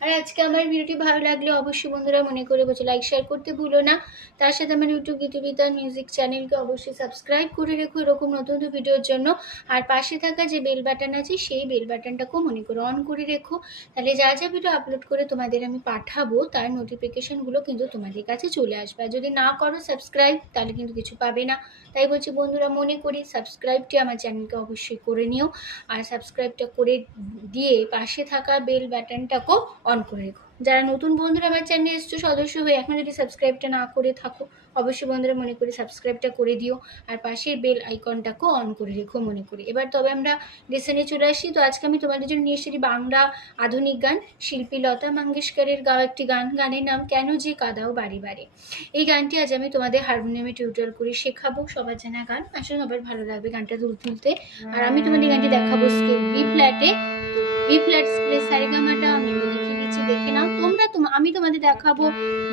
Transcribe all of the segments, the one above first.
আর আজকে আমার ভিডিওটি ভালো লাগলে অবশ্যই বন্ধুরা মনে করে বলছে লাইক শেয়ার করতে ভুলো না। তার সাথে আমার ইউটিউব গীতবিতার মিউজিক চ্যানেলকে অবশ্যই সাবস্ক্রাইব করে রেখো এরকম নতুন নতুন ভিডিওর জন্য। আর পাশে থাকা যে বেল বাটন আছে, সেই বেল বাটনটাকেও মনে করে অন করে রেখো। তাহলে যা যা ভিডিও আপলোড করে তোমাদের আমি পাঠাবো, তার নোটিফিকেশনগুলো কিন্তু তোমাদের কাছে চলে আসবে। আর যদি না করো সাবস্ক্রাইব তাহলে কিন্তু কিছু পাবে না। তাই বলছি বন্ধুরা মনে করি সাবস্ক্রাইবটি আমার চ্যানেলকে অবশ্যই করে নিও। আর সাবস্ক্রাইবটা করে দিয়ে পাশে থাকা বেল বাটনটাকেও অন করে রেখো। যারা নতুন বন্ধুরা আমার চ্যানেলে এসছো, সদস্য হয়ে এখন যদি সাবস্ক্রাইবটা না করে থাকো, অবশ্যই বন্ধুরা মনে করি সাবস্ক্রাইবটা করে দিও। আর পাশের বেল আইকনটাকেও অন করে রেখো মনে করি। এবার তবে আমরা লেসনে চলে আসি। তো আজকে আমি তোমাদের জন্য নিয়ে এসেছি বাংলা আধুনিক গান। শিল্পী লতা মঙ্গেশকরের গাওয়া একটি গান। গানের নাম কেন যে কাদাও বাড়ি বাড়ি। এই গানটি আজ আমি তোমাদের হারমোনিয়ামে টিউটোরিয়াল করে শেখাবো। সবার জানা গান। আসলে সবার ভালো লাগবে গানটা তুল তুলতে। আর আমি তোমাদের গানটি দেখাবো স্কেল বি ফ্ল্যাটে বি ফ্ল্যাট স্কেলে সারেগামাটা। আমি দিচ্ছি দেখে নাও তোমরা তোমা- আমি তোমাদের দেখাবো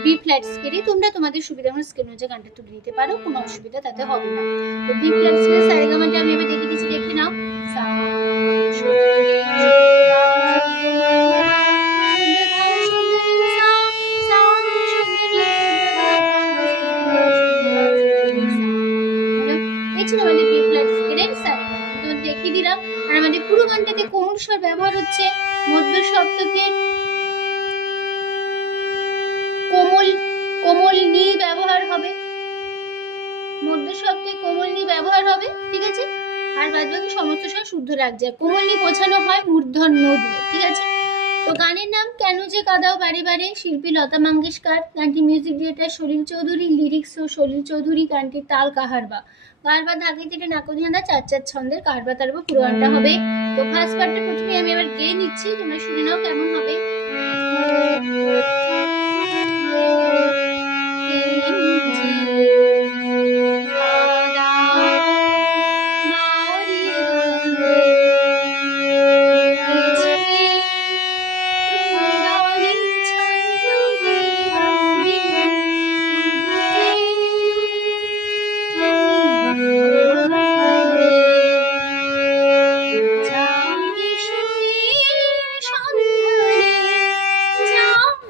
বি ফ্ল্যাট স্কেলে তোমরা তোমাদের সুবিধা মতো স্কেল অনুযায়ী গানটা তুলে নিতে পারো কোনো অসুবিধা তাতে হবে না তো বি ফ্ল্যাট স্কেলে সারেগামাটা আমি এবার দেখিয়ে দিচ্ছি দেখে নাও দেখিয়ে দিলাম আর আমাদের পুরো গানটাতে কোন স্বর ব্যবহার হচ্ছে মধ্য সপ্তকের কোমল নি ব্যবহার হবে। মধ্য শব্দে কোমল নি ব্যবহার হবে, ঠিক আছে? আর বাদ বাকি সমস্ত স্বর শুদ্ধ আর কোমল নি বোঝানো হয় মূর্ধন্য দিয়ে ঠিক আছে? তো গানের নাম কেন যে কাদাও বারে বারে, শিল্পী লতা মঙ্গেশকর গানটি music director Salil Chowdhury lyrics ও সলিল চৌধুরী, গানটির তাল কাহারবা কারবা ধাকে থেকে নাকদিয়ানা চার চার ছন্দের কারবা তারবা পুরো গানটা হবে। তো ফার্স্ট পার্টটা প্রথমে আমি আবার গেয়ে নিচ্ছি, তোমরা শুনে নাও কেমন হবে।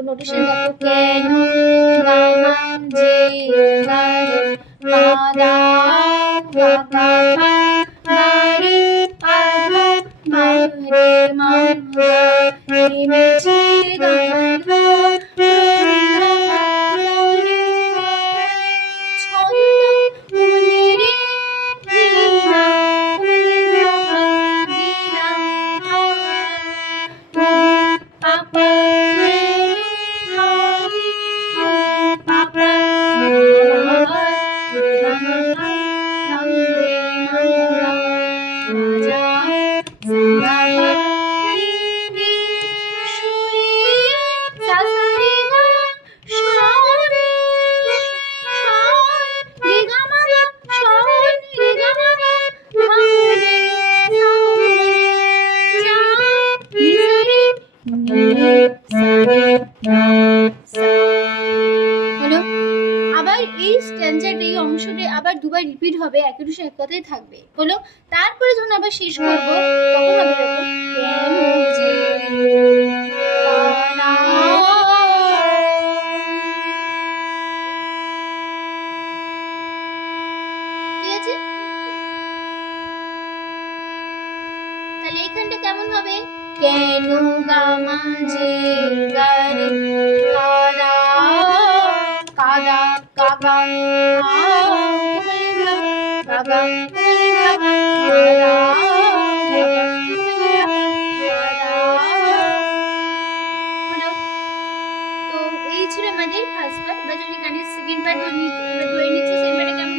দিলাম তো নোটেশন দেখো হলো, আবার এই স্ট্যান্ডার্ড এই অংশটি আবার দুবার রিপিট হবে একই টু এক কথাই থাকবে। হলো, তারপরে যখন আবার শেষ করব, তখন হবে কানা তাহলে এখানটা কেমন হবে? কেন গামাজে গারে কাদা কাদা কাবা আমাদের ফার্স্ট পার্ট বা যদি গানের সেকেন্ড পার্ট ধরে নিচ্ছি সেকেন্ড পার্টে কেমন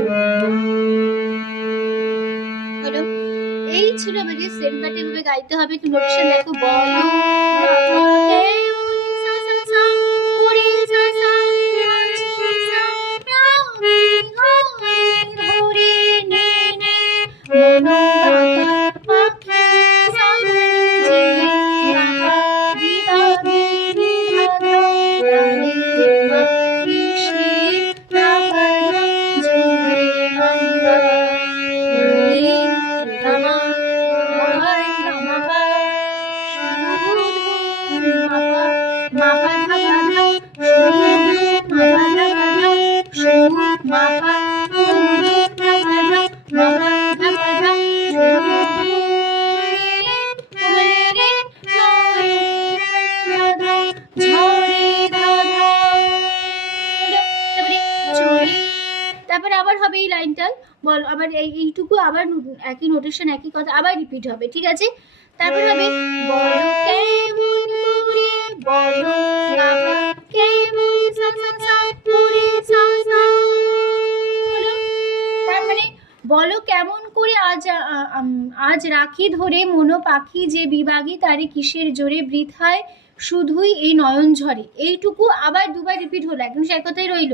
আমাদের সেন্টারটা গাইতে হবে। একটু নোটেশন দেখো বলো এইটুকু আবার একই নোটেশন একই কথা আবার রিপিট হবে, ঠিক আছে? তারপর হবে, বলো কেমন করে আজ আজ রাখি ধরে মনো পাখি যে বিভাগী তারে কিসের জোরে বৃথায় শুধুই এই নয়ন ঝরে এইটুকু আবার দুবার রিপিট হলো, একদম সে কথাই রইল।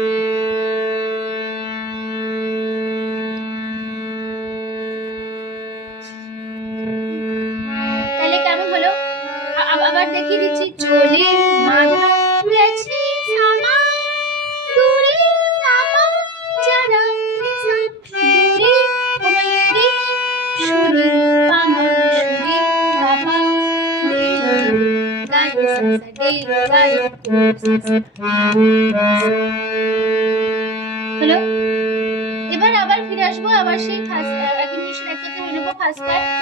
আবার দেখিয়ে দিচ্ছি, চলে মাথা হলো এবার আবার ফিরে আসব, আবার সেই ফার্স্ট একই মিশন এক কথা নেব ফার্স্ট টাইম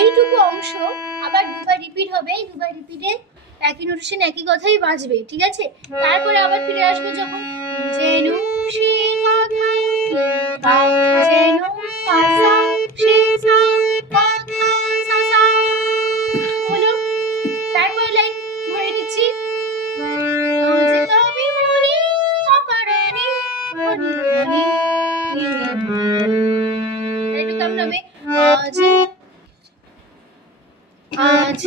এইটুকু অংশ আবার দুবার রিপিট হবে, এই দুবার রিপিটে একই নোটেশন একই কথাই বাজবে, ঠিক আছে? তারপরে আবার ফিরে আসবে যখন। যেন সে কথা আজ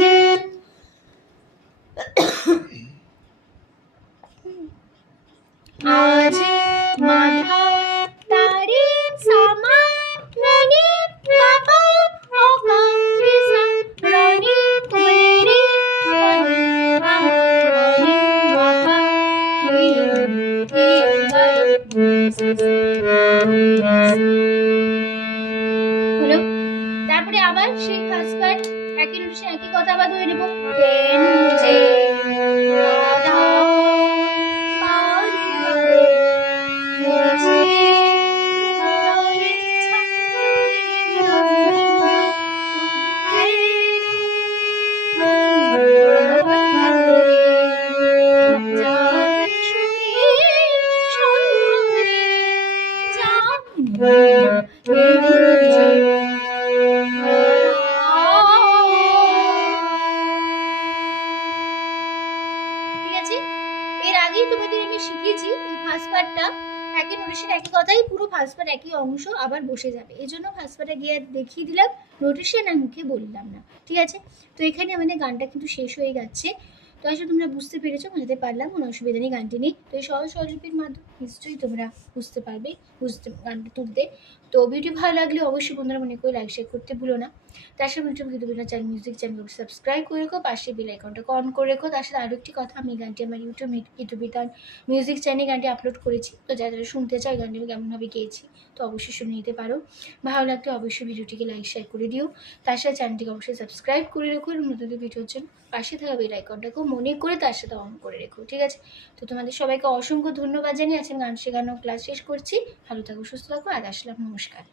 আজ তারে সামা ননি বাবা ওকা রিসা রনি বাবা হলো তারপরে আবার সেই পার্ট একই নোটেশন একই কথা আবার ধরে নেব। অংশ আবার বসে যাবে। এই জন্য পার্টে গিয়ে দেখিয়ে দিলাম নোটিশে আর মুখে বললাম না। ঠিক আছে? তো এখানে আমাদের গানটা কিন্তু শেষ হয়ে যাচ্ছে তো আসলে তোমরা বুঝতে পেরেছ, বোঝাতে পারলাম, কোনো অসুবিধা নেই গানটি নেই তো এই সহজ সহযোগীর মাধ্যমে নিশ্চয়ই তোমরা বুঝতে পারবে, বুঝতে, গানটা তুলতে। তো ভিডিও ভালো লাগলে অবশ্যই বন্ধুরা মনে করে লাইক শেয়ার করতে ভুলো না। তার সাথে ইউটিউব কিন্তু বিনা চ্যানেল মিউজিক চ্যানেলকে সাবস্ক্রাইব করে রেখো, পাশে বেল আইকনটাকে অন করে রেখো। তার সাথে আরও একটি কথা, আমি গানটি আমার ইউটিউব ইউটিউবে তার মিউজিক চ্যানেলে গানটি আপলোড করেছি। তো যারা যারা শুনতে চায় গানটি আমি কেমনভাবে গেয়েছি, তো অবশ্যই শুনে নিতে পারো। ভালো লাগলে অবশ্যই ভিডিওটিকে লাইক শেয়ার করে দিও। তার সাথে চ্যানেলটিকে অবশ্যই সাবস্ক্রাইব করে রেখো এবং নতুন ভিডিওর জন্য পাশে থাকা বেল আইকনটাকেও মনে করে তার সাথে অন করে রেখো, ঠিক আছে? তো তোমাদের সবাইকে অসংখ্য ধন্যবাদ জানিয়ে আছেন গান শেখানো ক্লাস শেষ করছি। ভালো থাকো, সুস্থ থাকো আর আসলাম নমস্কার।